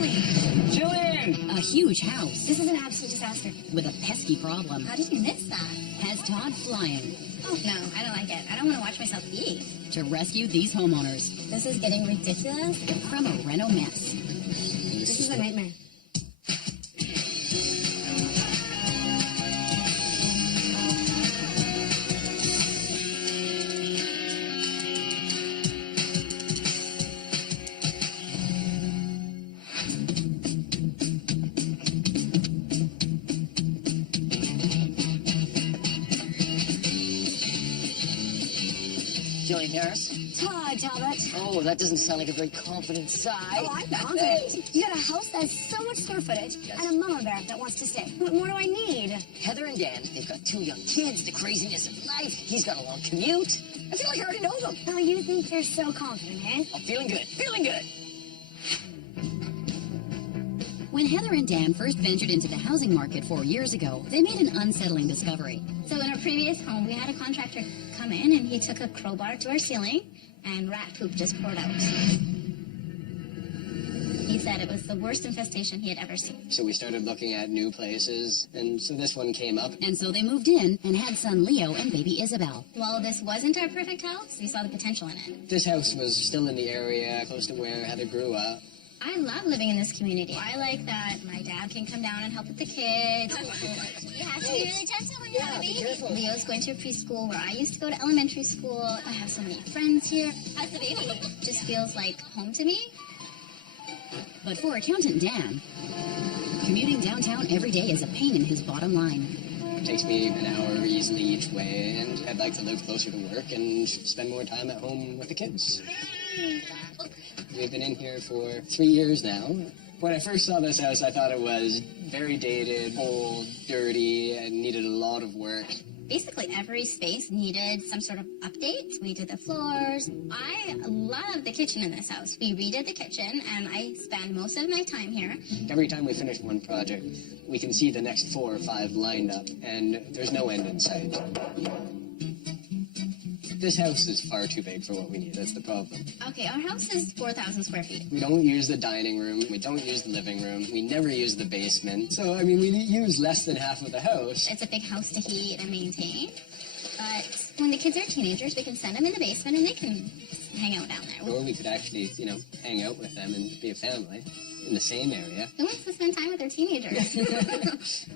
Jillian! A huge house This is an absolute disaster. with a pesky problem How did you miss that? has Todd flying Oh, no, I don't like it. I don't want to watch myself eat. to rescue these homeowners This is getting ridiculous. from a reno mess. This is a nightmare. Jillian Harris? Todd, Talbot. Oh, that doesn't sound like a very confident sigh. Oh, I'm confident. You got a house that has so much square footage and a mama bear that wants to stay. What more do I need? Heather and Dan, they've got 2 young kids, the craziness of life. He's got a long commute. I feel like I already know them. Oh, you think you're so confident, eh? I'm feeling good, feeling good. When Heather and Dan first ventured into the housing market 4 years ago, they made an unsettling discovery. So in our previous home, we had a contractor come in and he took a crowbar to our ceiling and rat poop just poured out. He said it was the worst infestation he had ever seen. So we started looking at new places, and so this one came up. And so they moved in and had son Leo and baby Isabel. Well, this wasn't our perfect house. We saw the potential in it. This house was still in the area, close to where Heather grew up. I love living in this community. I like that my dad can come down and help with the kids. You have to be really gentle when you have a baby. Leo's going to a preschool where I used to go to elementary school. I have so many friends here. How's the baby? Just feels like home to me. But for accountant Dan, commuting downtown every day is a pain in his bottom line. It takes me an hour easily each way, and I'd like to live closer to work and spend more time at home with the kids. We've been in here for 3 years now. When I first saw this house, I thought it was very dated, old, dirty, and needed a lot of work. Basically, every space needed some sort of update. We did the floors. I love the kitchen in this house. We redid the kitchen, and I spend most of my time here. Every time we finish one project, we can see the next 4 or 5 lined up, and there's no end in sight. This house is far too big for what we need. That's the problem. Okay, our house is 4,000 square feet. We don't use the dining room. We don't use the living room. We never use the basement. So, I mean, we use less than half of the house. It's a big house to heat and maintain. But when the kids are teenagers, we can send them in the basement and they can hang out down there. Or we could actually, hang out with them and be a family in the same area. Who wants to spend time with their teenagers?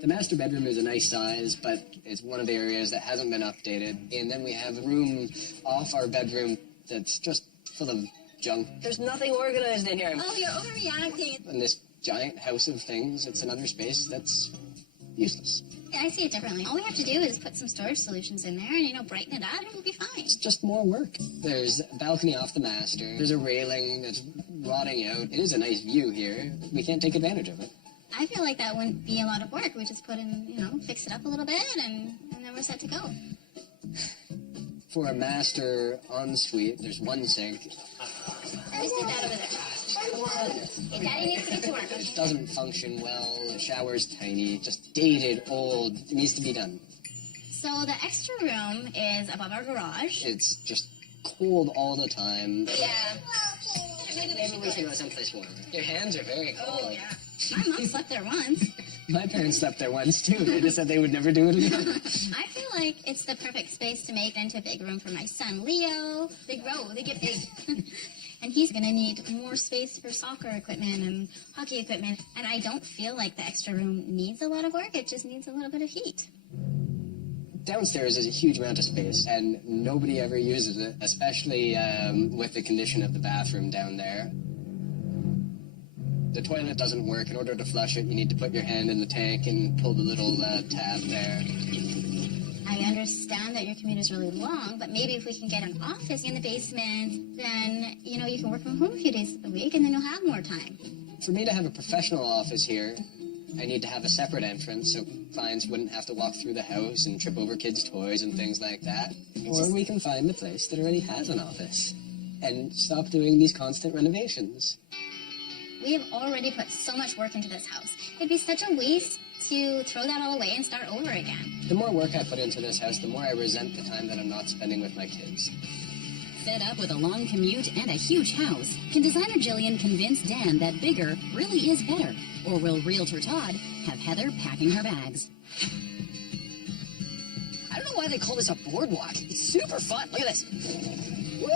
The master bedroom is a nice size, but it's one of the areas that hasn't been updated. And then we have a room off our bedroom that's just full of junk. There's nothing organized in here. Oh, you're overreacting. In this giant house of things, it's another space that's useless. Yeah, I see it differently. All we have to do is put some storage solutions in there and, brighten it up and we'll be fine. It's just more work. There's a balcony off the master. There's a railing that's rotting out. It is a nice view here. We can't take advantage of it. I feel like that wouldn't be a lot of work. We just put in, fix it up a little bit and then we're set to go. For a master ensuite, there's one sink. Just do that over there. Hey, Daddy needs to get to work. It doesn't function well. The shower's tiny, just dated, old. It needs to be done. So the extra room is above our garage. It's just cold all the time. Yeah. Maybe we should go someplace warmer. Your hands are very cold. Oh, yeah. My mom slept there once. My parents slept there once, too. They just said they would never do it again. I feel like it's the perfect space to make into a big room for my son, Leo. They grow. They get big. And he's going to need more space for soccer equipment and hockey equipment. And I don't feel like the extra room needs a lot of work. It just needs a little bit of heat. Downstairs is a huge amount of space, and nobody ever uses it, especially with the condition of the bathroom down there. The toilet doesn't work. In order to flush it, you need to put your hand in the tank and pull the little tab there. I understand that your commute is really long, but maybe if we can get an office in the basement, then, you can work from home a few days a week, and then you'll have more time. For me to have a professional office here, I need to have a separate entrance so clients wouldn't have to walk through the house and trip over kids' toys and things like that. Or we can find a place that already has an office and stop doing these constant renovations. We have already put so much work into this house. It'd be such a waste to throw that all away and start over again. The more work I put into this house, the more I resent the time that I'm not spending with my kids. Fed up with a long commute and a huge house, can designer Jillian convince Dan that bigger really is better? Or will realtor Todd have Heather packing her bags? I don't know why they call this a boardwalk. It's super fun. Look at this. Woo!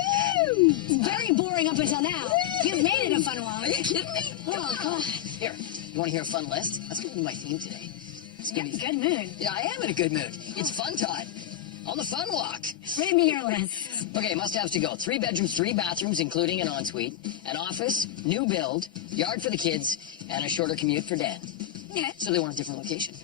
It's very boring up until now. You've made it a fun walk. Are you kidding me? Oh, God. Here, you want to hear a fun list? That's going to be my theme today. It's You're gonna in be a good mood. Yeah, I am in a good mood. It's fun time. On the fun walk. Read me your list. Okay, must-haves to go. 3 bedrooms, 3 bathrooms, including an ensuite, an office, new build, yard for the kids, and a shorter commute for Dan. Okay. So they want a different location.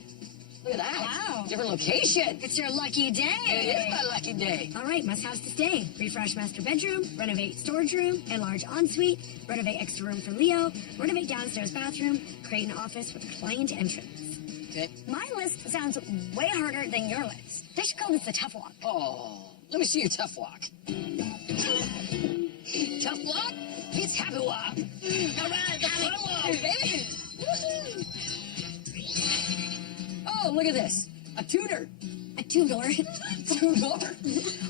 Look at that. Wow. Different location. It's your lucky day. It is my lucky day. All right, must-haves to stay. Refresh master bedroom, renovate storage room, enlarge ensuite, renovate extra room for Leo, renovate downstairs bathroom, create an office with client entrance. Okay. My list sounds way harder than your list. They should call this the tough walk. Oh, let me see your tough walk. Tough walk? It's happy walk. All right, the fun walk, baby. Woohoo. Oh, look at this. A tutor. A two-door. Tutor.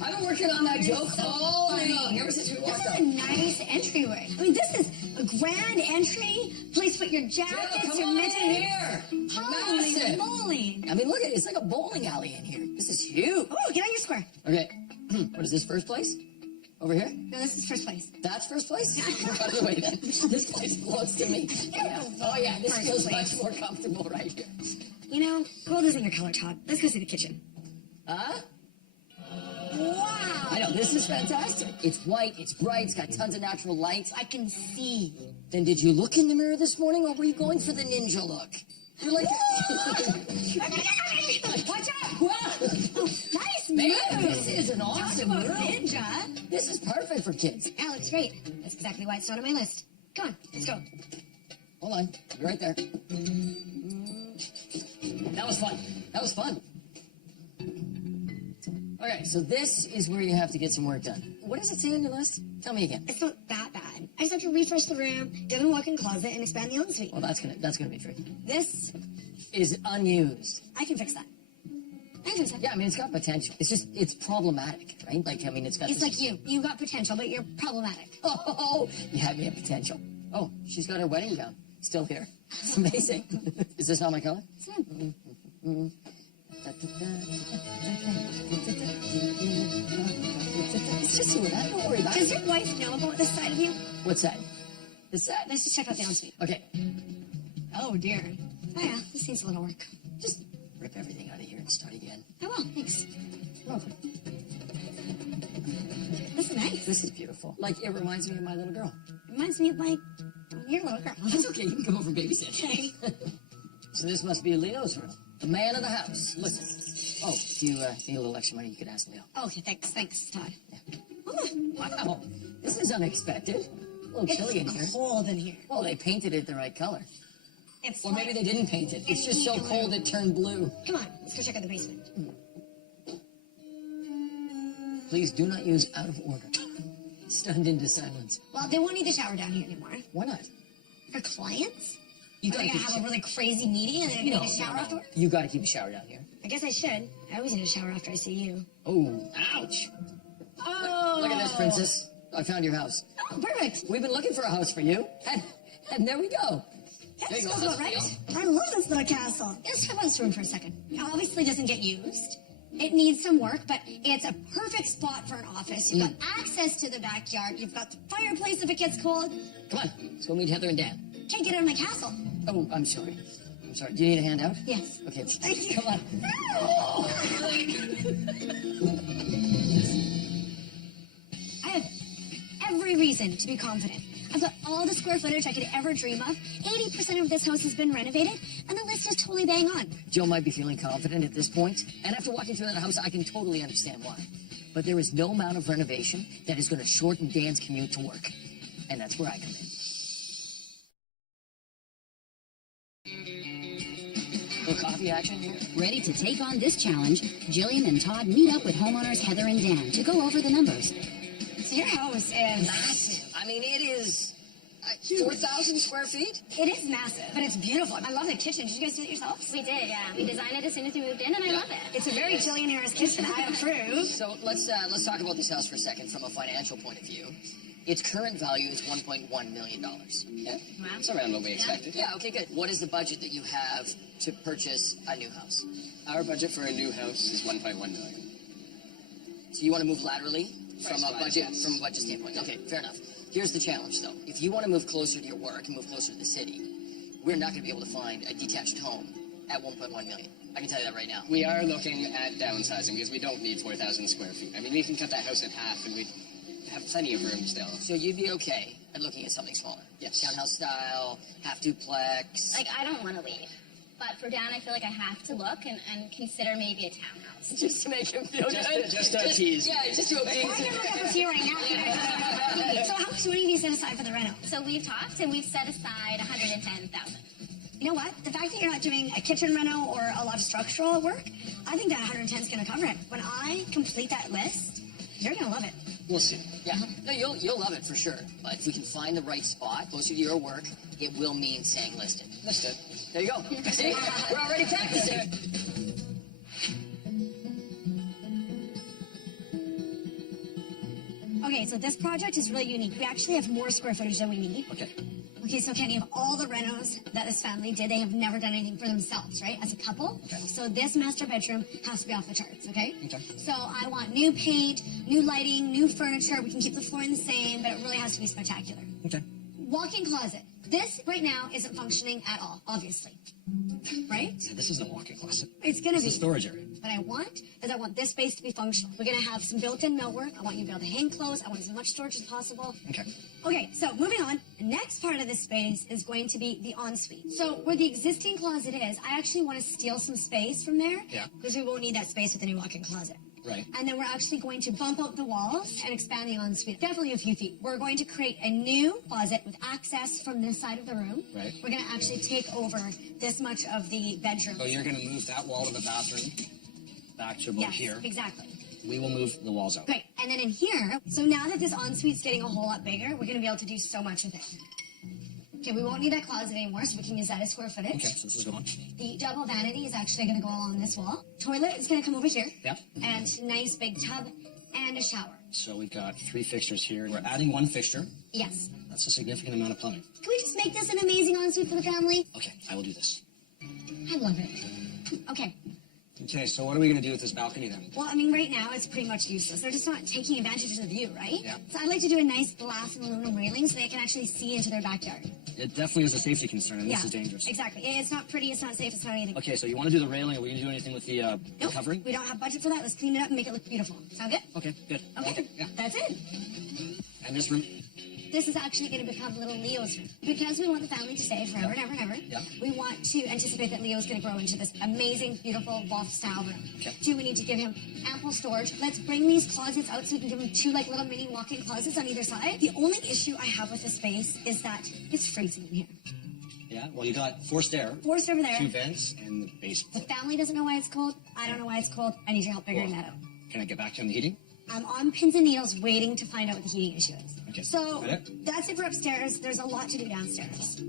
I've been working on that joke all night long, ever since we walked This up. is a nice entryway. I mean, this is a grand entry, place to put your jackets, Come your on in mittens. here. Holy Massive. moly. I mean, look at it. It's like a bowling alley in here. This is huge. Oh, get on your square. Okay. What is this, first place? Over here? No, this is first place. That's first place? By the way, then, this place belongs to me. Yeah. Oh, yeah, this First feels place. much more comfortable right here. You know, gold isn't your color, Todd. Let's go see the kitchen. Huh? Wow. I know, this is fantastic. It's white, it's bright, it's got tons of natural light. I can see. Then did you look in the mirror this morning, or were you going for the ninja look? You're like... Watch out. Wow. Oh, nice Man, move. this is an Talk awesome about room. ninja. This is perfect for kids. Yeah, looks great. That's exactly why it's not on my list. Come on, let's go. Hold on, be right there. That was fun. That was fun. Okay, so this is where you have to get some work done. What does it say on your list? Tell me again. It's not that bad. I just have to refresh the room, do the walk-in closet, and expand the ensuite. Well, that's gonna be tricky. This, Is unused. I can fix that. I can fix that. Yeah, I mean, it's got potential. It's problematic, right? Like, I mean, it's got. It's this- like you. You got potential, but you're problematic. Oh, you had me at potential. Oh, she's got her wedding gown still here. It's amazing. Is this not my color? It's just you and I. Don't worry about Does it. your wife know about this side of you? What's that? This that? Let's just check out the ensuite. Okay, Oh, dear. Oh, yeah, this needs a little work. just rip everything out of here and start again. I will, thanks. Lovely. This is nice. This is beautiful. Like, it reminds me of my little girl. Reminds me of, like, your little girl. That's okay. You can come over and babysit. Okay. So this must be Leo's room. The man of the house. Listen. Oh, if you need a little extra money, you could ask Leo. Okay, thanks, Todd. Wow. This is unexpected. A little chilly in here. It's cold in here. Well, they painted it the right color. It's Or maybe they didn't paint it. It's just so cold it turned blue. Come on, let's go check out the basement. Please do not use out of order. Stunned into silence. Well, they won't need the shower down here anymore. Why not? For clients? You Are they gotta gonna keep have a really crazy meeting and they're gonna need a shower afterwards? You gotta keep a shower down here. I guess I should. I always need a shower after I see you. Oh, ouch. Oh! Look at this, princess. I found your house. Oh, perfect. We've been looking for a house for you. And there we go. That There you go, smells about right. house I love this little castle. Let's talk about this room for a second. It obviously doesn't get used. It needs some work, but it's a perfect spot for an office. You've got access to the backyard. You've got the fireplace if it gets cold. Come on, let's go meet Heather and Dan. Can't get out of my castle. Oh, I'm sorry. I'm sorry. Do you need a handout? Yes. Okay, Thank you. come on. I have every reason to be confident. I've got all the square footage I could ever dream of. 80% of this house has been renovated, and the list is totally bang on. Joe might be feeling confident at this point, and after walking through that house, I can totally understand why. But there is no amount of renovation that is going to shorten Dan's commute to work. And that's where I come in. Little coffee action here? Ready to take on this challenge, Jillian and Todd meet up with homeowners Heather and Dan to go over the numbers. So your house is... Massive. I mean, it is... 4,000 square feet? It is massive, but it's beautiful. I love the kitchen. Did you guys do it yourselves? We did, yeah. We designed it as soon as we moved in, and I love it. It's a very Jillian-Harris kitchen. I approve. So let's talk about this house for a second from a financial point of view. Its current value is $1.1 million. Yeah, Wow. it's around what we expected. Yeah, okay, good. What is the budget that you have to purchase a new house? Our budget for a new house is $1.1 million. So you want to move laterally from a Price-wise, budget yes. standpoint? Okay, fair enough. Here's the challenge, though. If you want to move closer to your work and move closer to the city, we're not going to be able to find a detached home at $1.1 million. I can tell you that right now. We are looking at downsizing because we don't need 4,000 square feet. I mean, we can cut that house in half and we'd have plenty of room still. So you'd be okay at looking at something smaller? Yes. Townhouse style, half duplex. Like, I don't want to leave. But for Dan, I feel like I have to look and consider maybe a townhouse. Just to make him feel good. Just a tease. Yeah, just to appease I him. can look up a few right now. So how much money have you set aside for the reno? So we've talked, and we've set aside $110,000. You know what? The fact that you're not doing a kitchen reno or a lot of structural work, I think that 110 is going to cover it. When I complete that list, you're going to love it. We'll see. Yeah, no, you'll love it for sure. But if we can find the right spot closer to your work, it will mean staying listed. Listed. There you go. See, we're already practicing. Okay, so this project is really unique. We actually have more square footage than we need. Okay. Okay, so Kenny, of all the renos that this family did, they have never done anything for themselves, right? As a couple. Okay. So this master bedroom has to be off the charts, okay? Okay. So I want new paint, new lighting, new furniture. We can keep the flooring the same, but it really has to be spectacular. Okay. Walk-in closet. This right now isn't functioning at all, obviously. Right? So this isn't a walk-in closet. It's gonna It's be. a storage area. What I want this space to be functional. We're gonna have some built-in millwork. I want you to be able to hang clothes. I want as much storage as possible. Okay. Okay, so moving on. The next part of this space is going to be the ensuite. So where the existing closet is, I actually want to steal some space from there. Yeah. Because we won't need that space with the new walk-in closet. Right. And then we're actually going to bump out the walls and expand the ensuite. Definitely a few feet. We're going to create a new closet with access from this side of the room. Right. We're going to actually take over this much of the bedroom. So you're going to move that wall of the bathroom back to about Yes, here. exactly. We will move the walls out. Great. And then in here, so now that this ensuite's getting a whole lot bigger, we're going to be able to do so much with it. Okay, we won't need that closet anymore, so we can use that as square footage. Okay, so this is going. The double vanity is actually going to go along this wall. Toilet is going to come over here. Yep. And nice big tub and a shower. So we've got 3 fixtures here. We're adding 1 fixture. Yes. That's a significant amount of plumbing. Can we just make this an amazing ensuite for the family? Okay, I will do this. I love it. Okay. Okay, so what are we going to do with this balcony then? Well, I mean, right now it's pretty much useless. They're just not taking advantage of the view, right? Yeah. So I'd like to do a nice glass and aluminum railing so they can actually see into their backyard. It definitely is a safety concern, and Yeah. this is dangerous. Exactly. It's not pretty, it's not safe, it's not anything. Okay, so you want to do the railing. Are we going to do anything with the Nope, covering? we don't have budget for that. Let's clean it up and make it look beautiful. Sound good? Okay, good. Okay. Yeah. That's it. And this room? This is actually going to become little Leo's room. Because we want the family to stay forever and ever and ever, Yeah. we want to anticipate that Leo's going to grow into this amazing, beautiful loft-style room. Okay. 2, we need to give him ample storage. Let's bring these closets out so we can give him 2 like little mini walk-in closets on either side. The only issue I have with this space is that it's freezing in here. Yeah, well, you got forced air, Forced over there. 2 vents, and the The basement. family doesn't know why it's cold. I don't know why it's cold. I need your help figuring that out. Can I get back to you on the heating? I'm on pins and needles waiting to find out what the heating issue is. Okay. So Got it? that's it for upstairs. There's a lot to do downstairs.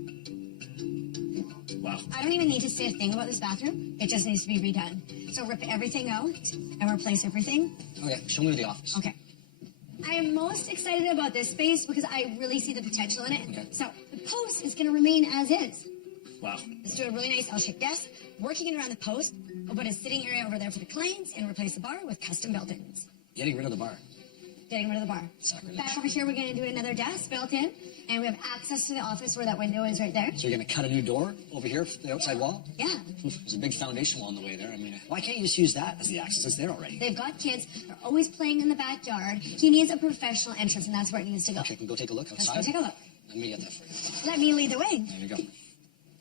Wow. I don't even need to say a thing about this bathroom. It just needs to be redone. So rip everything out and replace everything. Okay, show me the office. Okay. I am most excited about this space because I really see the potential in it. Okay. So the post is going to remain as is. Wow. Let's do a really nice L-shaped desk, working it around the post. We'll put a sitting area over there for the clients and replace the bar with custom built-ins. Getting rid of the bar. Getting rid of the bar. Sacrilege. Back over here, we're going to do another desk built in, and we have access to the office where that window is right there. So you're going to cut a new door over here for the outside wall? Yeah. Oof, there's a big foundation wall in the way there. I mean, why can't you just use that as the access? It's there already. They've got kids. They're always playing in the backyard. He needs a professional entrance, and that's where it needs to go. Okay, can we go take a look Let's outside? go take a look. Let me get that for you. Let me lead the way. There you go.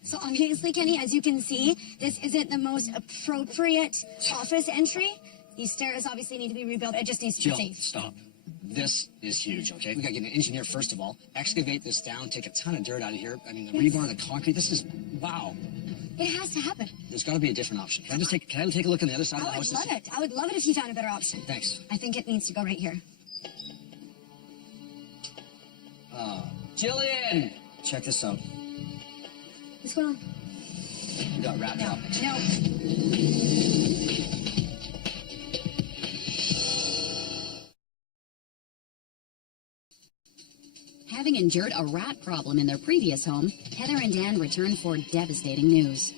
So obviously, Kenny, as you can see, this isn't the most appropriate office entry. These stairs obviously need to be rebuilt. It just needs to be Jill, safe. stop. This is huge, okay? We got to get an engineer first of all, excavate this down, take a ton of dirt out of here. I mean, the rebar, the concrete, this is, wow. It has to happen. There's got to be a different option. Can I take a look on the other side of the I house? would love it. I would love it if you found a better option. Thanks. I think it needs to go right here. Jillian! Check this out. What's going on? You got rat droppings. No. Having endured a rat problem in their previous home, Heather and Dan return for devastating news.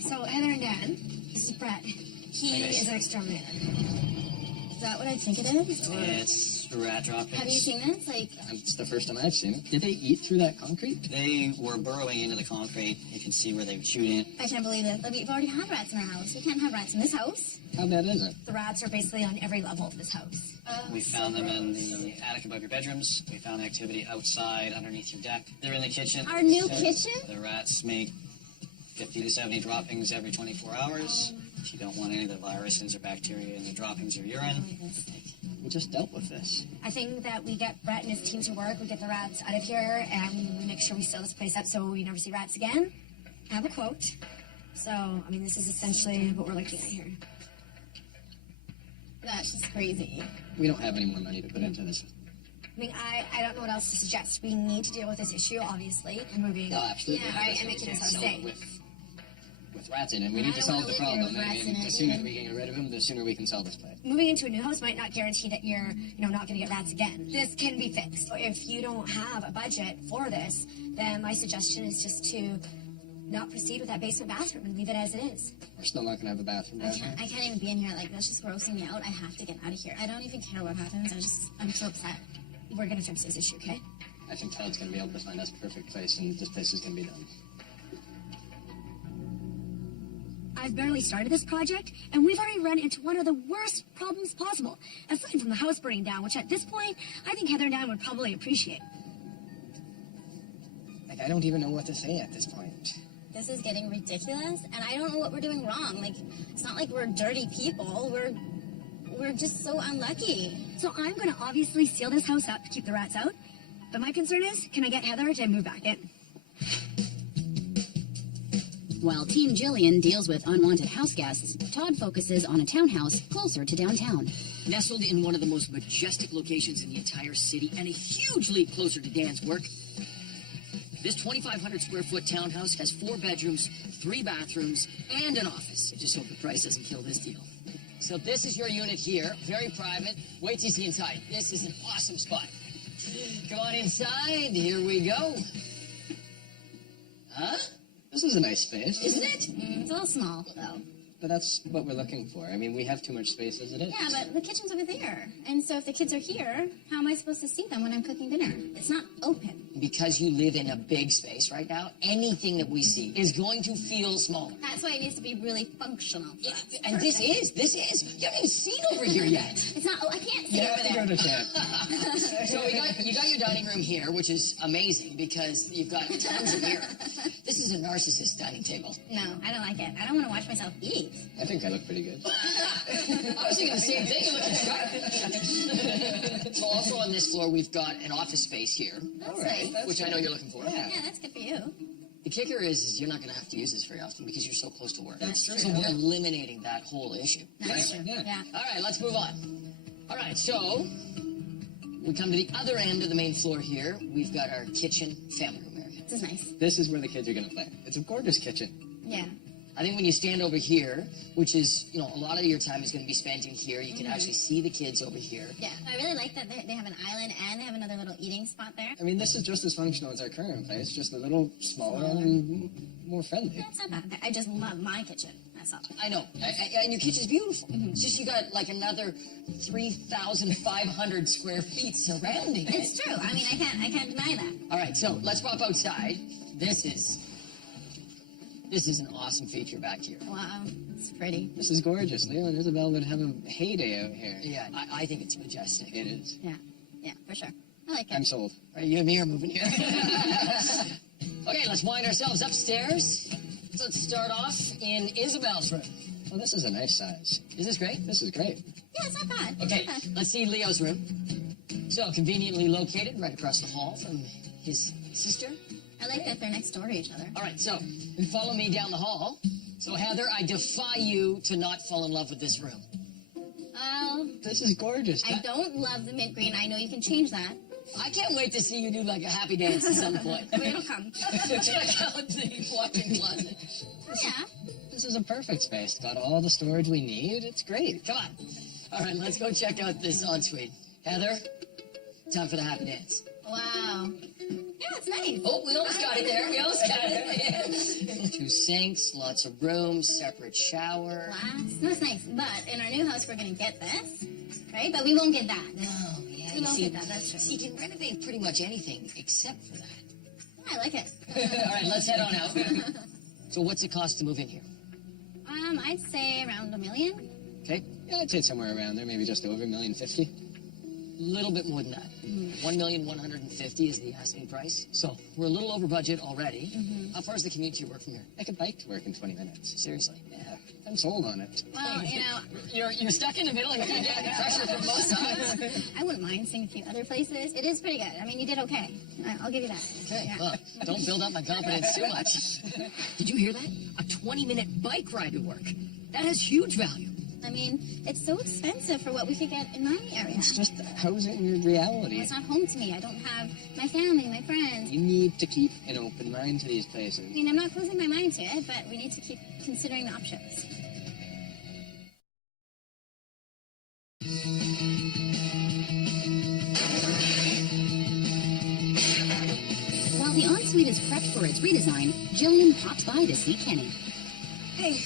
So, Heather and Dan, this is Brett. He is an exterminator. Is that what I think it is? Or... It's rat droppings. Have you seen this? Like, It's the first time I've seen it. Did they eat through that concrete? They were burrowing into the concrete. You can see where they would shoot in. I can't believe it. Like, we've already had rats in our house. We can't have rats in this house. How bad is it? The rats are basically on every level of this house. We found them in the attic above your bedrooms. We found activity outside underneath your deck. They're in the kitchen. Our new kitchen? The rats make 50 to 70 droppings every 24 hours. If you don't want any of the viruses or bacteria in the droppings or urine. We just dealt with this. I think that we get Brett and his team to work, we get the rats out of here, and we make sure we seal this place up so we never see rats again. I have a quote. So, I mean, this is essentially what we're looking at here. That's just crazy. We don't have any more money to put into this. I mean, I don't know what else to suggest. We need to deal with this issue, obviously, and moving. No, absolutely. Yeah, right, and making this house safe. With rats in it. We I need to don't solve wanna the live here problem. with I rats mean, in it the sooner either. we can get rid of them, the sooner we can sell this place. Moving into a new house might not guarantee that you're, not going to get rats again. This can be fixed. So if you don't have a budget for this, then my suggestion is just to not proceed with that basement bathroom and leave it as it is. We're still not going to have a bathroom I down here. can't even be in here. Like, that's just grossing me out. I have to get out of here. I don't even care what happens. I'm so upset. We're going to fix this issue, okay? I think Todd's going to be able to find us a perfect place, and this place is going to be done. I've barely started this project, and we've already run into one of the worst problems possible, aside from the house burning down, which at this point, I think Heather and Dan would probably appreciate. Like, I don't even know what to say at this point. This is getting ridiculous, and I don't know what we're doing wrong. Like, it's not like we're dirty people. We're just so unlucky. So I'm going to obviously seal this house up to keep the rats out, but my concern is, can I get Heather to move back in? While Team Jillian deals with unwanted house guests, Todd focuses on a townhouse closer to downtown. Nestled in one of the most majestic locations in the entire city and a huge leap closer to Dan's work, this 2,500 square foot townhouse has 4 bedrooms, 3 bathrooms, and an office. I just hope the price doesn't kill this deal. So this is your unit here, very private. Wait till you see inside. This is an awesome spot. Come on inside, here we go. Huh? This is a nice space. Isn't it? It's a little small, though. But that's what we're looking for. I mean, we have too much space as it is. Yeah, but the kitchen's over there. And so if the kids are here, how am I supposed to see them when I'm cooking dinner? It's not open. Because you live in a big space right now, anything that we see is going to feel smaller. That's why it needs to be really functional. Yeah, and this is. You haven't even seen over here yet. It's not, I can't see You over have to there. go to camp. So you got your dining room here, which is amazing because you've got tons of mirror. This is a narcissist dining table. No, I don't like it. I don't want to watch myself eat. I think I look pretty good. I was thinking the same thing. You look sharp. So also on this floor, we've got an office space here, That's nice. which I know you're looking for. Yeah, that's good for you. The kicker is you're not going to have to use this very often because you're so close to work. That's true. So we're eliminating that whole issue. That's true. Yeah. Yeah. All right, let's move on. All right, so we come to the other end of the main floor here. We've got our kitchen family room area. This is nice. This is where the kids are going to play. It's a gorgeous kitchen. Yeah. I think when you stand over here, which is, a lot of your time is going to be spent in here, you can actually see the kids over here. Yeah. I really like that they have an island and they have another little eating spot there. I mean, this is just as functional as our current place, just a little smaller and more friendly. That's not bad. I just love my kitchen. That's all. I know, and your kitchen's beautiful. It's just you got like another 3,500 square feet surrounding it. It's true. I mean, I can't deny that. All right, so let's pop outside. This is an awesome feature back here. Wow. It's pretty. This is gorgeous. Leo and Isabel would have a heyday out here. Yeah, I think it's majestic. It is. Yeah. Yeah, for sure. I like it. I'm sold. All right, you and me are moving here. Okay, let's wind ourselves upstairs. So let's start off in Isabel's room. Well, this is a nice size. Is this great? This is great. Yeah, it's not bad. Okay, It's not bad. let's see Leo's room. So conveniently located right across the hall from his sister. I like that they're next door to each other. All right, so follow me down the hall. So Heather, I defy you to not fall in love with this room. Well, This is gorgeous. I don't love the mint green. I know you can change that. I can't wait to see you do like a happy dance at some point. It'll come. Check out the walk-in closet. Oh, yeah. This is a perfect space. Got all the storage we need. It's great. Come on. All right, let's go check out this ensuite. Heather, time for the happy dance. Wow. Yeah, it's nice. Oh, we almost got it there. We almost got it. 2 sinks, lots of rooms, separate shower. Glass. That's nice. But in our new house, we're going to get this, right? But we won't get that. No, yeah. We won't get that. That's true. See, you can renovate pretty much anything except for that. I like it. All right, let's head on out. So what's it cost to move in here? I'd say around $1 million. Okay, Yeah, I'd say somewhere around there, maybe just over $1,050,000. a little bit more than that. 1,150,000 is the asking price. So we're a little over budget already. How far is the commute to your work from here? I could bike to work in 20 minutes. Seriously? Yeah, I'm sold on it. Well, you know, You're stuck in the middle and you're going to get pressure from both sides. I wouldn't mind seeing a few other places. It is pretty good. I mean, you did okay. I'll give you that. Okay, Yeah. well, don't build up my confidence too much. Did you hear that? A 20-minute bike ride to work. That has huge value. I mean, it's so expensive for what we could get in my area. It's just housing reality. It's not home to me. I don't have my family, my friends. You need to keep an open mind to these places. I mean, I'm not closing my mind to it, but we need to keep considering the options. While the ensuite is prepped for its redesign, Jillian pops by to see Kenny. Hey,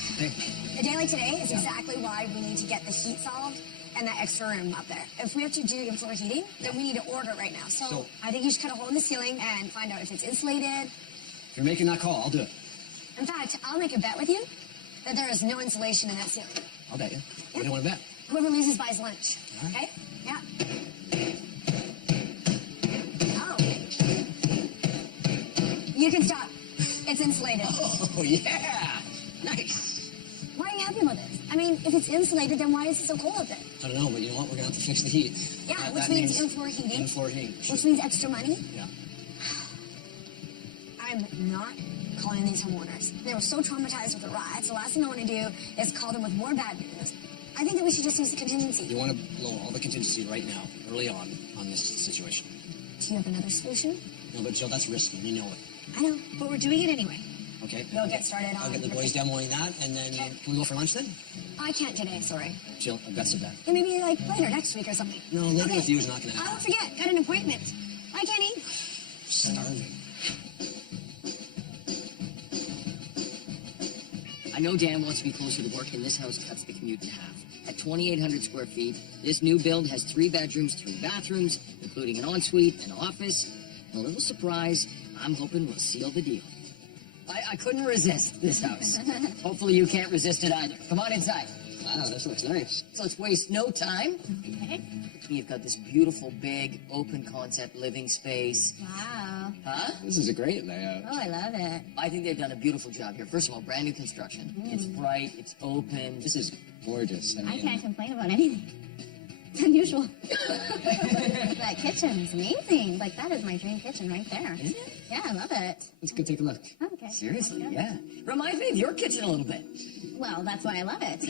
a day like today is exactly why we need to get the heat solved and that extra room up there. If we have to do in-floor heating, then we need to order it right now. So I think you should cut a hole in the ceiling and find out if it's insulated. If you're making that call, I'll do it. In fact, I'll make a bet with you that there is no insulation in that ceiling. I'll bet you. What do you want to bet? Whoever loses buys lunch. All right. Okay? Yeah. Oh. You can stop. It's insulated. Oh, yeah. Nice. Why are you happy about this? I mean, if it's insulated, then why is it so cold up there? I don't know, but you know what? We're going to have to fix the heat. Yeah, That- which that means in-floor heating. In-floor heating. Which means extra money. Yeah. I'm not calling these homeowners. They were so traumatized with the riots. The last thing I want to do is call them with more bad news. I think that we should just use the contingency. You want to blow all the contingency right now, early on this situation. Do you have another solution? No, but Jill, that's risky. You know it. I know, but we're doing it anyway. Okay? We'll get started on I'll get the it. boys demoing that, and then Okay. can we go for lunch then? I can't today, sorry. Jill, I've got some bad. Yeah, maybe like later, next week or something. No, later with you is not going to I happen. don't forget, got an appointment. Bye, Kenny. Starving. I know Dan wants to be closer to work, and this house cuts the commute in half. At 2,800 square feet, this new build has 3 bedrooms, 3 bathrooms, including an ensuite, an office. And a little surprise, I'm hoping we'll seal the deal. I couldn't resist this house. Hopefully you can't resist it either. Come on inside. Wow, this looks nice. So let's waste no time. Okay. You've got this beautiful, big, open concept living space. Wow. Huh? This is a great layout. Oh, I love it. I think they've done a beautiful job here. First of all, brand new construction. It's bright, it's open. This is gorgeous. I can't complain about anything. It's unusual. That kitchen is amazing. Like, that is my dream kitchen right there. Is it? Yeah, I love it. Let's go take a look. Oh, okay. Seriously, Let's go. yeah. Reminds me of your kitchen a little bit. Well, that's why I love it.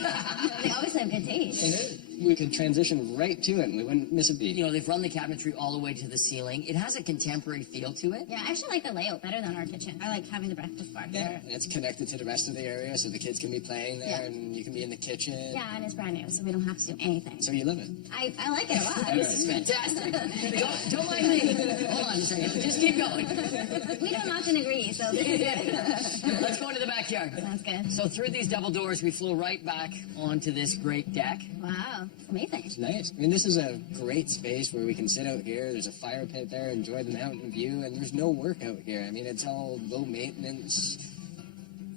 They always have good taste. We could transition right to it and we wouldn't miss a beat. You know, they've run the cabinetry all the way to the ceiling. It has a contemporary feel to it. Yeah, I actually like the layout better than our kitchen. I like having the breakfast bar here. And it's connected to the rest of the area so the kids can be playing there Yeah. and you can be in the kitchen. Yeah, and it's brand new, so we don't have to do anything. So you love it. I like it a lot. This is fantastic. don't mind me. Hold on a second. Just keep going. We don't often agree, so this is good. Let's go into the backyard. Sounds good. So through these double doors, we flow right back onto this great deck. Wow, it's amazing. It's nice. I mean, this is a great space where we can sit out here. There's a fire pit there, enjoy the mountain view, and there's no work out here. I mean, it's all low maintenance.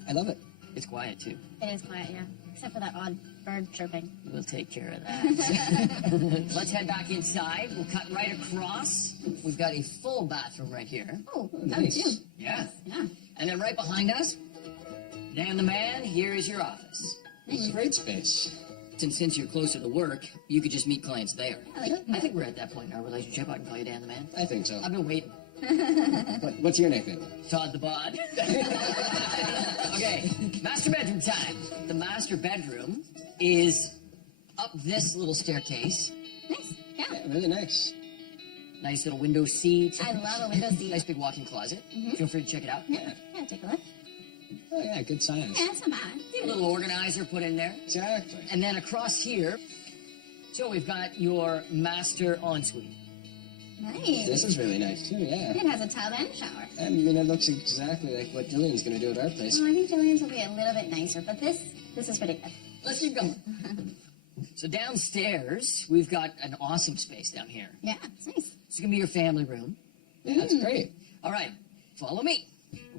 I love it. It's quiet, too. It is quiet, yeah. Except for that odd bird chirping. We'll take care of that. Let's head back inside. We'll cut right across. We've got a full bathroom right here. Oh, Nice. that too. Yeah. Yeah. And then right behind us, Dan the man, here is your office. It's a great space. Since you're closer to work, you could just meet clients there. I like it. I think we're at that point in our relationship. I can call you Dan the man. I think so. I've been waiting. What's your nickname? Todd the Bod. Okay, master bedroom time. The master bedroom is up this little staircase. Nice. Yeah. Yeah, really nice. Nice little window seat. I love a window seat. Nice big walk-in closet. Feel free to check it out. Yeah, take a look. Oh, yeah, good size. Yeah, it's not bad. A little organizer put in there. Exactly. And then across here, so we've got your master ensuite. Nice. This is really nice, too, yeah. It has a tub and a shower. I mean, it looks exactly like what Jillian's going to do at our place. Well, I think Jillian's will be a little bit nicer, but this is pretty good. Let's keep going. So downstairs, we've got an awesome space down here. Yeah, it's nice. It's going to be your family room. Yeah, that's great. All right, follow me.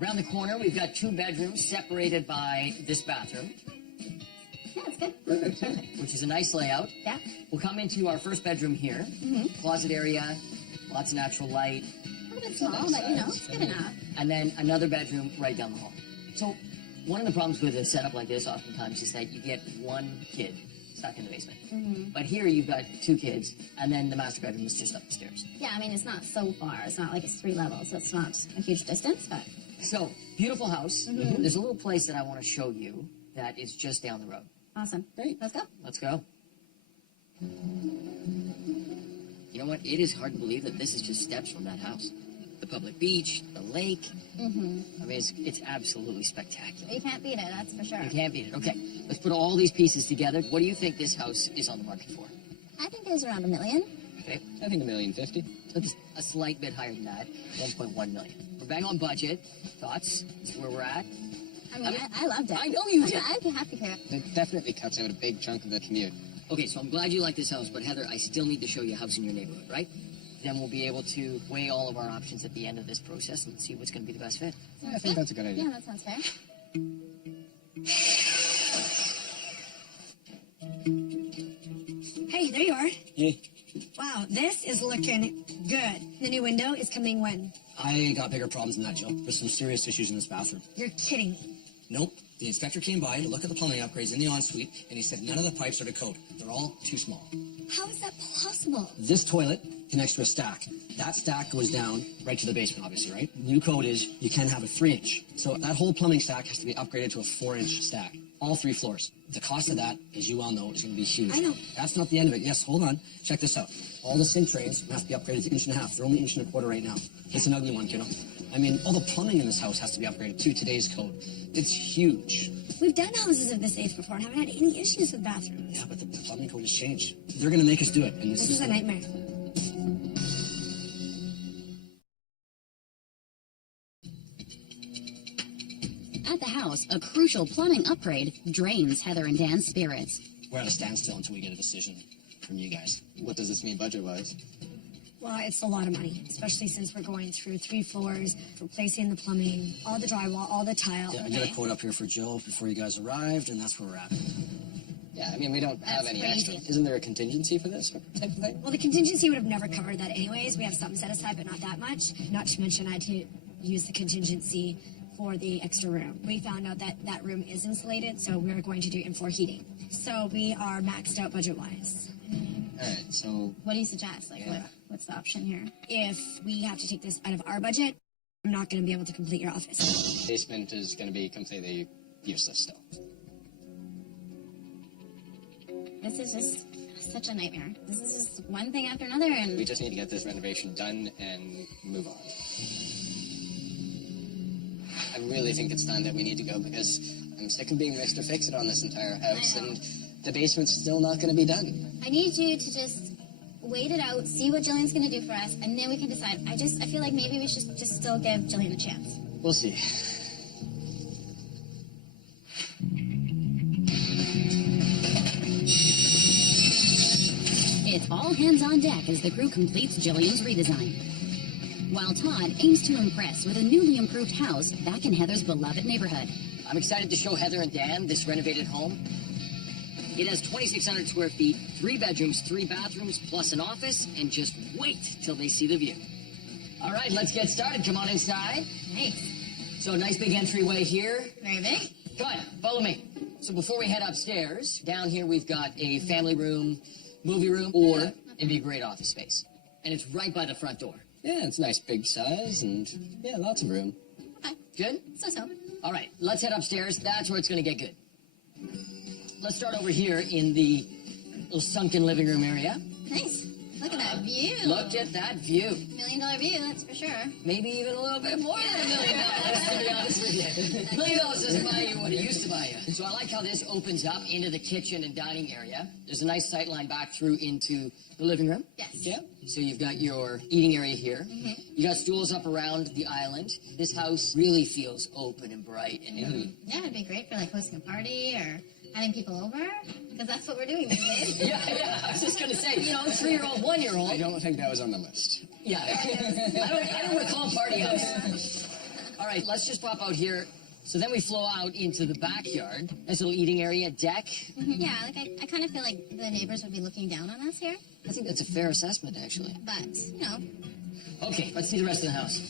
Around the corner, we've got 2 bedrooms separated by this bathroom, Yeah, it's good. which is a nice layout. Yeah. We'll come into our first bedroom here. Closet area, lots of natural light. A little bit small, but you know, it's good enough. And then another bedroom right down the hall. So one of the problems with a setup like this oftentimes is that you get one kid stuck in the basement. But here you've got 2 kids, and then the master bedroom is just up the stairs. Yeah, I mean, it's not so far. It's not like it's 3 levels, so it's not a huge distance, but... So, beautiful house. There's a little place that I want to show you that is just down the road. Awesome. Great. Let's go. Let's go. You know what? It is hard to believe that this is just steps from that house. The public beach, the lake. I mean, it's absolutely spectacular. You can't beat it, that's for sure. You can't beat it. Okay, let's put all these pieces together. What do you think this house is on the market for? I think it was around $1 million. Okay, I think $1,050,000. just a slight bit higher than that, 1.1 million. We're bang on budget. Thoughts? This is where we're at. I mean, I loved it. I know you did. I'd be happy here. It definitely cuts out a big chunk of the commute. Okay, so I'm glad you like this house, but Heather, I still need to show you a house in your neighborhood, right? Then we'll be able to weigh all of our options at the end of this process and see what's going to be the best fit. Yeah, I think that's a good idea. Yeah, that sounds fair. Hey, there you are. Hey, Wow, this is looking good. The new window is coming when? I got bigger problems than that, Jill. There's some serious issues in this bathroom. You're kidding me. Nope. The inspector came by to look at the plumbing upgrades in the ensuite, and he said none of the pipes are to code. They're all too small. How is that possible? This toilet connects to a stack. That stack goes down right to the basement, obviously, right? New code is you can have a 3-inch. So that whole plumbing stack has to be upgraded to a 4-inch stack. All 3 floors. The cost of that, as you all know, is going to be huge. I know. That's not the end of it. Yes, hold on. Check this out. All the sink drains have to be upgraded to 1.5 inches. They're only 1.25 inches right now. It's an ugly one, kiddo. I mean, all the plumbing in this house has to be upgraded to today's code. It's huge. We've done houses of this age before and haven't had any issues with bathrooms. Yeah, but the plumbing code has changed. They're going to make us do it. And This is a nightmare. At the house, a crucial plumbing upgrade drains Heather and Dan's spirits. We're at a standstill until we get a decision from you guys. What does this mean budget-wise? Well, it's a lot of money, especially since we're going through 3 floors, replacing the plumbing, all the drywall, all the tile. Yeah, I got a quote up here for Jill before you guys arrived, and that's where we're at. Yeah, I mean, we don't have That's any crazy. extra. Isn't there a contingency for this type of thing? Well, the contingency would have never covered that anyways. We have something set aside, but not that much. Not to mention I had to use the contingency for the extra room. We found out that that room is insulated, so we're going to do in-floor heating. So we are maxed out budget-wise. All right, so What do you suggest? Like, Yeah. what's the option here? If we have to take this out of our budget, I'm not going to be able to complete your office. basement is going to be completely useless still. This is just such a nightmare. This is just one thing after another, We and just need to get this renovation done and move on. I really think it's time that we need to go because I'm sick of being Mr. Fix-It on this entire house, I know. and the basement's still not going to be done. I need you to just wait it out, see what Jillian's going to do for us, and then we can decide. I feel like maybe we should just still give Jillian a chance. We'll see. It's all hands on deck as the crew completes Jillian's redesign. While Todd aims to impress with a newly improved house back in Heather's beloved neighborhood. I'm excited to show Heather and Dan this renovated home. It has 2,600 square feet, 3 bedrooms, 3 bathrooms, plus an office, and just wait till they see the view. All right, let's get started. Come on inside. Nice. So nice big entryway here. Very big. Come on, follow me. So before we head upstairs, down here we've got a family room, movie room, or it'd be a great office space. And it's right by the front door. Yeah, it's a nice big size and, yeah, lots of room. Okay. Good? So. All right, let's head upstairs. That's where it's going to get good. Let's start over here in the little sunken living room area. Nice. Look at that view. Look at that view. $1 million view, that's for sure. Maybe even a little bit more than $1 million, to be honest with you. $1 million doesn't buy you what it used to buy you. So I like how this opens up into the kitchen and dining area. There's a nice sight line back through into the living room. Yes. Yeah. So you've got your eating area here. You got stools up around the island. This house really feels open and bright and new. Yeah, it'd be great for like hosting a party or having people over, because that's what we're doing these days. Yeah. I was just going to say, 3-year-old, 1-year-old. I don't think that was on the list. Yeah. I don't recall party house. All right, let's just pop out here. So then we flow out into the backyard. Nice little eating area, deck. Yeah, like I kind of feel like the neighbors would be looking down on us here, I think that's a fair assessment, actually. but, Okay, let's see the rest of the house.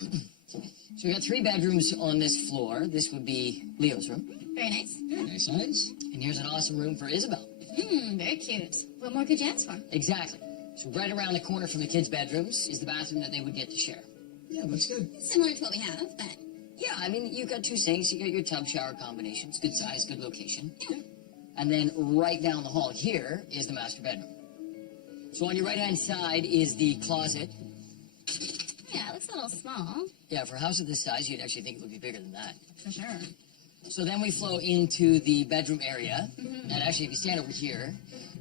So we got 3 bedrooms on this floor. This would be Leo's room. very nice. Nice size. And here's an awesome room for Isabel. Very cute. What more could you ask for? Exactly. So right around the corner from the kids' bedrooms is the bathroom that they would get to share. Yeah, looks good. Similar to what we have, but Yeah, I mean, you've got 2 sinks, you got your tub shower combinations, good size, good location. And then right down the hall here is the master bedroom. So on your right-hand side is the closet. yeah, it looks a little small, Yeah, for a house of this size, you'd actually think it would be bigger than that. for sure. So then we flow into the bedroom area. And actually, if you stand over here,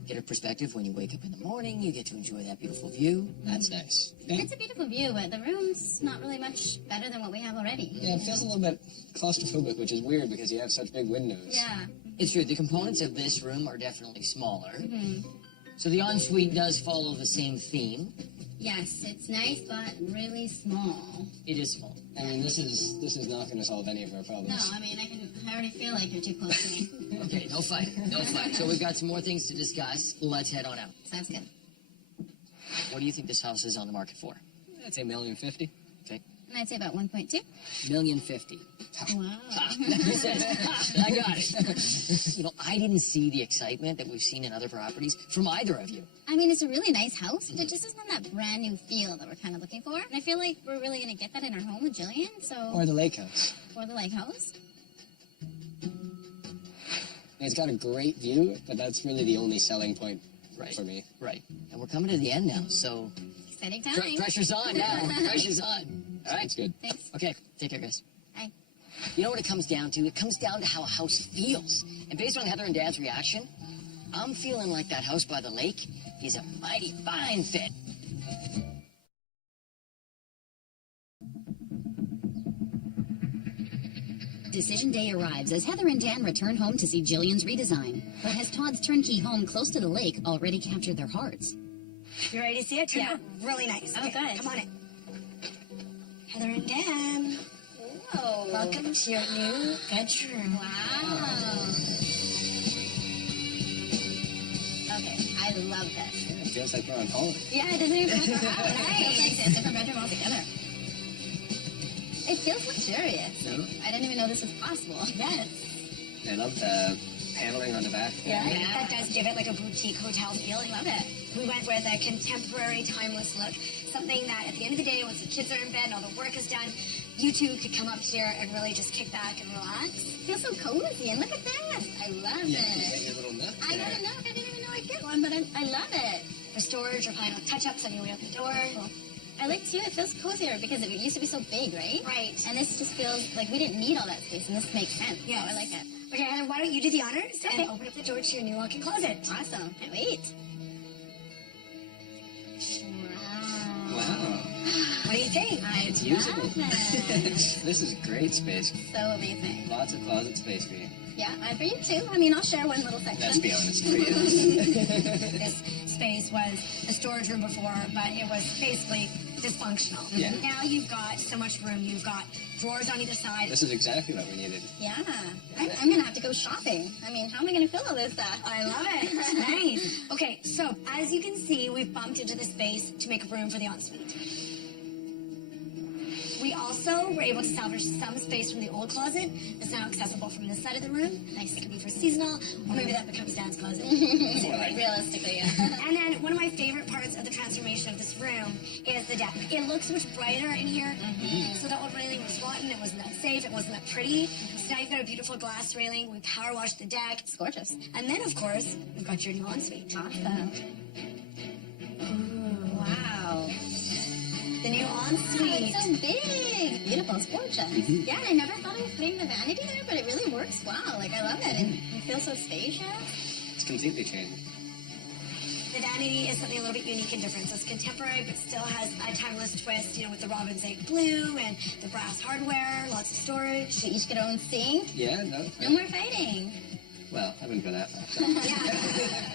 get a perspective when you wake up in the morning, you get to enjoy that beautiful view. That's nice. Yeah, It's a beautiful view, but the room's not really much better than what we have already. yeah, it feels a little bit claustrophobic, which is weird because you have such big windows. Yeah. It's true, the components of this room are definitely smaller. So the ensuite does follow the same theme. Yes, it's nice, but really small. It is small. I mean, this is not going to solve any of our No, problems. I mean, I already feel like you're too close to me. Okay, no fight, no fight. So we've got some more things to discuss. Let's head on out. Sounds good. What do you think this house is on the market for? I'd say $1,050,000. Okay, And I'd say about 1.2. $1,050,000. Wow. I got it. I didn't see the excitement that we've seen in other properties from either of you. I mean, it's a really nice house, but it just doesn't have that brand new feel that we're kind of looking for. And I feel like we're really going to get that in our home with Jillian, Or so the lake house. for the lake house. It's got a great view, but that's really the only selling point Right. for me. Right. And we're coming to the end now, so Exciting time. pressure's on now. Pressure's on. All right. That's good. Thanks. Okay, take care, guys. Bye. You know what it comes down to? It comes down to how a house feels. And based on Heather and Dan's reaction, I'm feeling like that house by the lake is a mighty fine fit. Decision day arrives as Heather and Dan return home to see Jillian's redesign. But has Todd's turnkey home close to the lake already captured their hearts? You ready to see it? Yeah. Really nice. Oh, good. Come on in. Heather and Dan, Whoa. welcome to your new bedroom. Wow. Okay, I love this. Yeah, it feels like we're on holiday. Yeah, it doesn't even feel like we're out. Nice. It feels like a different bedroom altogether. It feels luxurious. No? I didn't even know this was possible. Yes. I love the paneling on the back. Yeah. That does give it like a boutique hotel feeling. Love it. We went with a contemporary, timeless look. Something that at the end of the day, once the kids are in bed and all the work is done, you two could come up here and really just kick back and relax. It feels so cozy, and look at this. I love Yeah, you it. get your little nook I there. got a nook. I didn't even know I'd get one, but I love it. For storage or final touch-ups on your way out the door. Cool. I like too, it feels cozier because it used to be so big, right? Right. And this just feels like we didn't need all that space, and this makes sense. Yes. So I like it. Okay, Heather, why don't you do the honors Okay. and open up the door to your new walk-in closet. Awesome. Can't wait. Wow. Wow. What do you think? I It's love usable. it. This is great space. So amazing. Lots of closet space for you. Yeah, and for you too. I mean, I'll share one little section. Let's be honest for you. This space was a storage room before, but it was basically dysfunctional. Yeah. Now you've got so much room. You've got drawers on either side. This is exactly what we needed. Yeah. I'm going to have to go shopping. I mean, how am I going to fill all this stuff? I love it. Nice. Okay, so as you can see, we've bumped into the space to make room for the ensuite. We also were able to salvage some space from the old closet. It's now accessible from this side of the room. Nice. It could be for seasonal, or maybe that becomes Dan's closet. Realistically, yeah. And then one of my favorite parts of the transformation of this room is the deck. It looks much brighter in here. So the old railing was rotten. It wasn't that safe. It wasn't that pretty. So now you've got a beautiful glass railing. We power washed the deck. It's gorgeous. And then, of course, we've got your new ensuite. Awesome. It's so big. Beautiful. It's gorgeous. Yeah, I never thought of putting the vanity there, but it really works well. Like, I love it. And it feels so spacious. It's completely changed. The vanity is something a little bit unique and different. So it's contemporary, but still has a timeless twist, you know, with the robin's egg blue and the brass hardware, lots of storage. We each get our own sink. Yeah, no. No more fighting. Well, I wouldn't go that far. Yeah.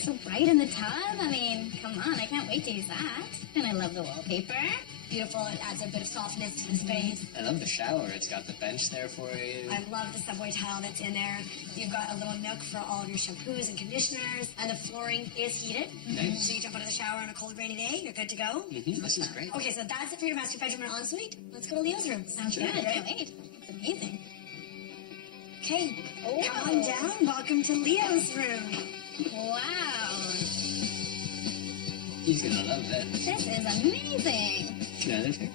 So bright in the tub. I mean, come on. I can't wait to use that. And I love the wallpaper. Beautiful. It adds a bit of softness to the space. I love the shower. It's got the bench there for you. I love the subway tile that's in there. You've got a little nook for all of your shampoos and conditioners, and the flooring is heated. Nice. So you jump out of the shower on a cold, rainy day, you're good to go. This is great. Okay, so that's it for your master bedroom and ensuite. Let's go to Leo's room. Sounds good. I can't wait. It's amazing. Okay, Oh. come on down. Welcome to Leo's room. Wow. He's gonna love that. This is amazing. Can I live here?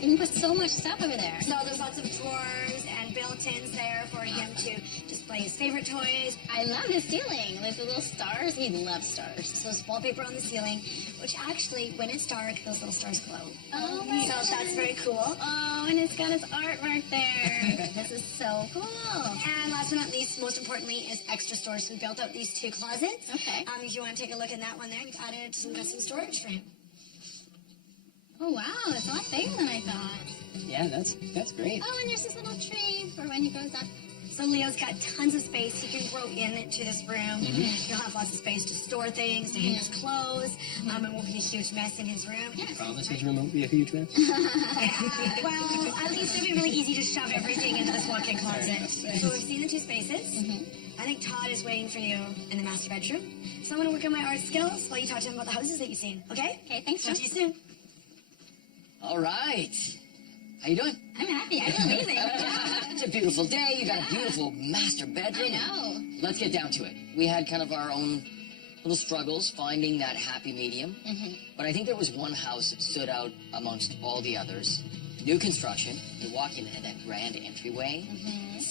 You can put so much stuff over there. So there's lots of drawers and built-ins there for him to display his favorite toys. I love the ceiling. Like the little stars. He loves stars. So there's wallpaper on the ceiling, which actually, when it's dark, those little stars glow. Oh my So that's very cool. Oh, and it's got his artwork there. This is so cool. And last but not least, most importantly, is extra storage. So we built out these 2 closets. Okay. If you want to take a look in that one there, we've added some custom storage for him. Oh, wow. It's a lot bigger than I thought. Yeah, that's great. Oh, and there's this little tree for when he grows up. So Leo's got tons of space. He can grow into this room. He'll have lots of space to store things, to hang his clothes. It won't be a huge mess in his room. Promise his room won't be a huge mess. Well, at least it'll be really easy to shove everything into this walk-in closet. So we've seen the 2 spaces. I think Todd is waiting for you in the master bedroom. So I'm going to work on my art skills while you talk to him about the houses that you've seen. Okay? Okay, thanks, Talk John. to you soon. All right. How you doing? I'm happy. I feel amazing. It's a beautiful day. You got a beautiful master bedroom. I know. Let's get down to it. We had kind of our own little struggles finding that happy medium. But I think there was one house that stood out amongst all the others. New construction. You walk in at that grand entryway.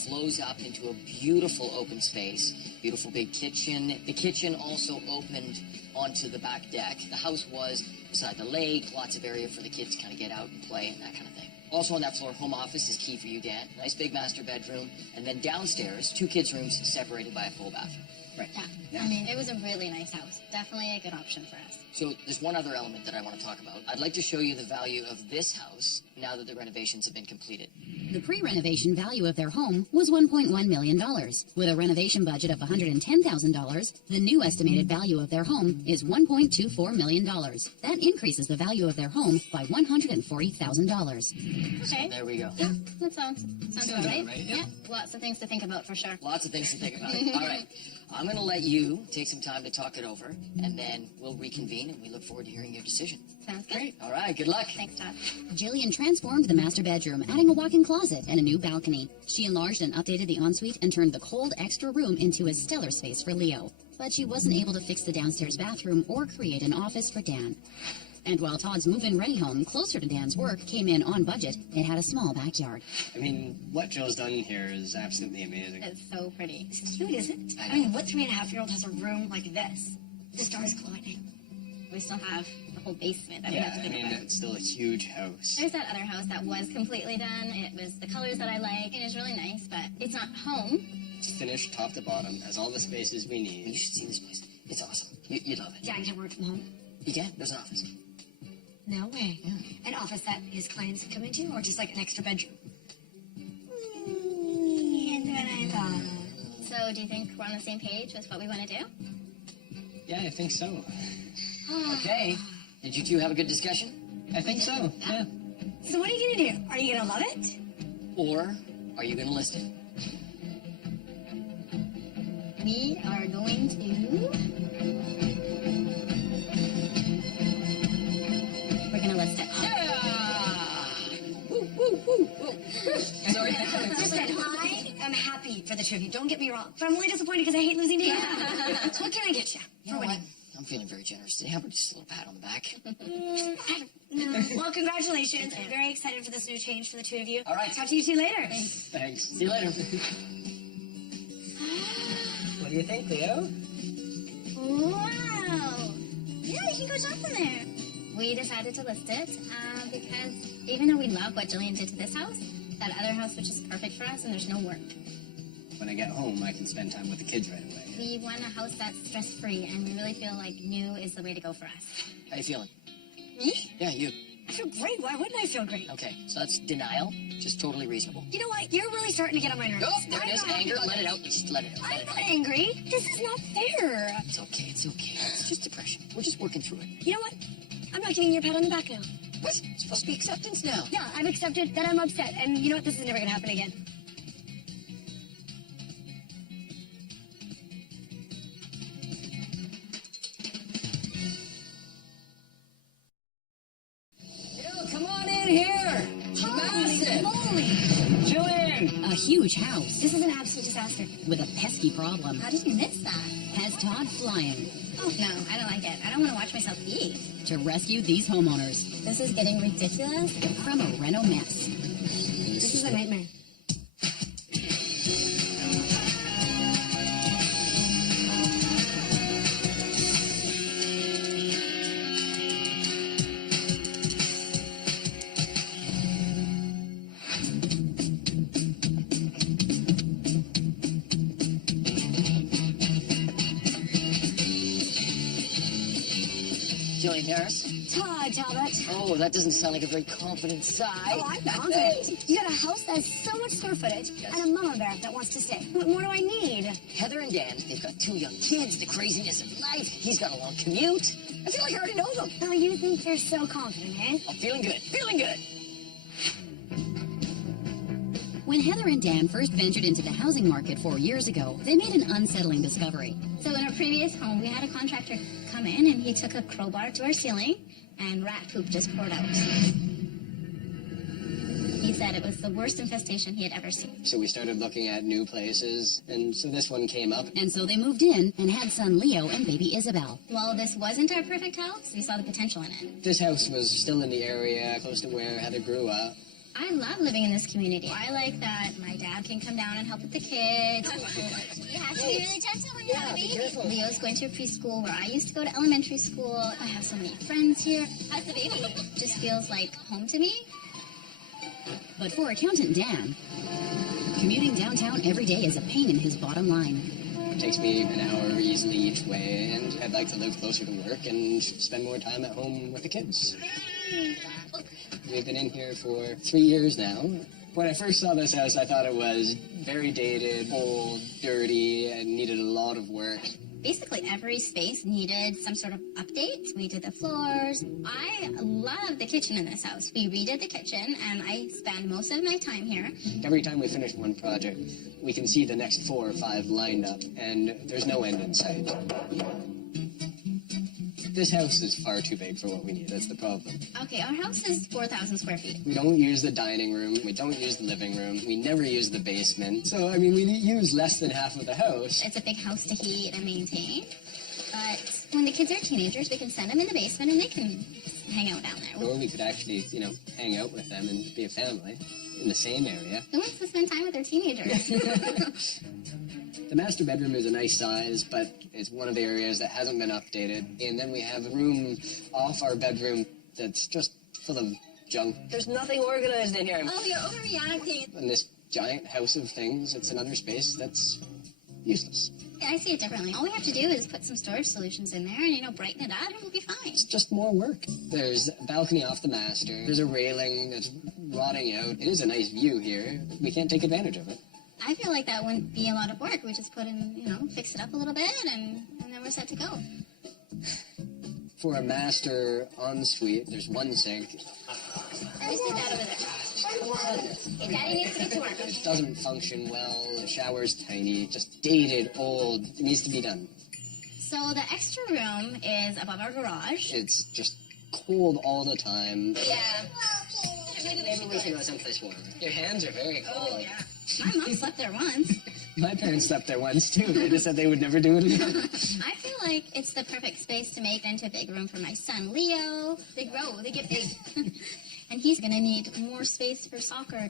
Flows up into a beautiful open space. Beautiful big kitchen. The kitchen also opened onto the back deck. The house was beside the lake. Lots of area for the kids to kind of get out and play and that kind of thing. Also on that floor, home office is key for you, Dan. Nice big master bedroom. And then downstairs, 2 kids' rooms separated by a full bathroom. Right. Yeah. I mean, it was a really nice house. Definitely a good option for us. So there's one other element that I want to talk about. I'd like to show you the value of this house now that the renovations have been completed. The pre-renovation value of their home was $1.1 million. With a renovation budget of $110,000, the new estimated value of their home is $1.24 million. That increases the value of their home by $140,000. Okay. There we go. Yeah, that sounds about right. right, yeah. Lots of things to think about for sure. Lots of things to think about. All right. I'm going to let you take some time to talk it over, and then we'll reconvene, and we look forward to hearing your decision. Sounds good. All right. Good luck. Thanks, Todd. Jillian transformed the master bedroom, adding a walk-in closet and a new balcony. She enlarged and updated the ensuite and turned the cold extra room into a stellar space for Leo. But she wasn't able to fix the downstairs bathroom or create an office for Dan. And while Todd's move-in ready home, closer to Dan's work, came in on budget, it had a small backyard. I mean, what Jill's done here is absolutely amazing. It's so pretty. It's cute, isn't it? I mean, what 3.5-year-old has a room like this? The stars glowing. We still have the whole basement that we have Yeah, to I think mean, about. it's still a huge house. There's that other house that was completely done. It was the colors that I like. It is really nice, but it's not home. It's finished top to bottom, has all the spaces we You need. should see this place. It's awesome. You'd love it. Dan can work from home. You can? There's an office. No way. An office that his clients come into, or just like an extra bedroom? That's what I thought. So do you think we're on the same page with what we want to do? Yeah, I think so. Okay. Did you two have a good discussion? I think so, yeah. So what are you gonna do? Are you gonna love it? Or are you going to list it? We are going to... We're going to list it. Sorry. Listen, I am happy for the two of you. Don't get me wrong. But I'm really disappointed because I hate losing to you. So what can I get you? You know what? I'm feeling very generous today. How about just a little pat on the back? No. Well, congratulations. I'm very excited for this new change for the two of you. All right. Talk to you two later. Thanks. See you later. What do you think, Leo? Wow. Yeah, you can go jump in there. We decided to list it because even though we love what Jillian did to this house, that other house was just perfect for us and there's no work. When I get home, I can spend time with the kids right away. We want a house that's stress-free and we really feel like new is the way to go for us. How you feeling? Me? Yeah, you. I feel great. Why wouldn't I feel great? Okay, so that's denial, just totally reasonable. You know what? You're really starting to get on my nerves. Oh, there it I'm is, not happy anger, about let this. it out, just let it out. I'm not angry. This is not fair. It's okay, it's okay. It's just depression. We're just working through it. You know what? I'm not giving you a pat on the back now. What? It's supposed to be acceptance now. Yeah, I've accepted that I'm upset, and you know what? This is never gonna happen again. Come on in here. Holy moly! Jillian! A huge house This is an absolute disaster. with a pesky problem How did you miss that? has Todd flying Oh, no, I don't like it. I don't want to watch myself eat. to rescue these homeowners This is getting ridiculous. from a reno mess. This is a nightmare. Jillian Harris? Todd, Talbot. Oh, that doesn't sound like a very confident sigh. Oh, I'm confident. You got a house that has so much square footage Yes. and a mama bear that wants to stay. What more do I need? Heather and Dan, they've got 2 young kids, the craziness of life. He's got a long commute. I feel like I already know them. Oh, you think you're so confident, eh? I'm feeling good, feeling good. When Heather and Dan first ventured into the housing market 4 years ago, they made an unsettling discovery. So in our previous home, we had a contractor come in and he took a crowbar to our ceiling and rat poop just poured out. He said it was the worst infestation he had ever seen. So we started looking at new places, and so this one came up. And so they moved in and had son Leo and baby Isabel. While this wasn't our perfect house, we saw the potential in it. This house was still in the area, close to where Heather grew up. I love living in this community. I like that my dad can come down and help with the kids. You have to be really gentle when you have a baby. Leo's going to a preschool where I used to go to elementary school. I have so many friends here. How's the baby? Just feels like home to me. But for accountant Dan, commuting downtown every day is a pain in his bottom line. It takes me an hour easily each way, and I'd like to live closer to work and spend more time at home with the kids. We've been in here for 3 years now. When I first saw this house, I thought it was very dated, old, dirty, and needed a lot of work. Basically, every space needed some sort of update. We did the floors. I love the kitchen in this house. We redid the kitchen, and I spend most of my time here. Every time we finish one project, we can see the next 4 or 5 lined up, and there's no end in sight. This house is far too big for what we need. That's the problem. Okay, our house is 4,000 square feet. We don't use the dining room. We don't use the living room. We never use the basement. So, I mean, we use less than half of the house. It's a big house to heat and maintain. But when the kids are teenagers, we can send them in the basement and they can hang out down there. Or we could actually, hang out with them and be a family in the same area. Who wants to spend time with their teenagers? The master bedroom is a nice size, but it's one of the areas that hasn't been updated. And then we have a room off our bedroom that's just full of junk. There's nothing organized in here. Oh, you're overreacting. In this giant house of things, it's another space that's useless. I see it differently. All we have to do is put some storage solutions in there and, brighten it up and we'll be fine. It's just more work. There's a balcony off the master. There's a railing that's rotting out. It is a nice view here. We can't take advantage of it. I feel like that wouldn't be a lot of work. We just put in, fix it up a little bit and then we're set to go. For a master ensuite, there's one sink. Just do that over there. Okay, Daddy needs to get to work. It doesn't function well. The shower's tiny, just dated, old. It needs to be done. So the extra room is above our garage. It's just cold all the time. Yeah. Maybe we should go someplace warmer. Your hands are very cold. Oh, yeah. My mom slept there once. My parents slept there once, too. They just said they would never do it again. I feel like it's the perfect space to make into a big room for my son, Leo. They grow, they get big. And he's going to need more space for soccer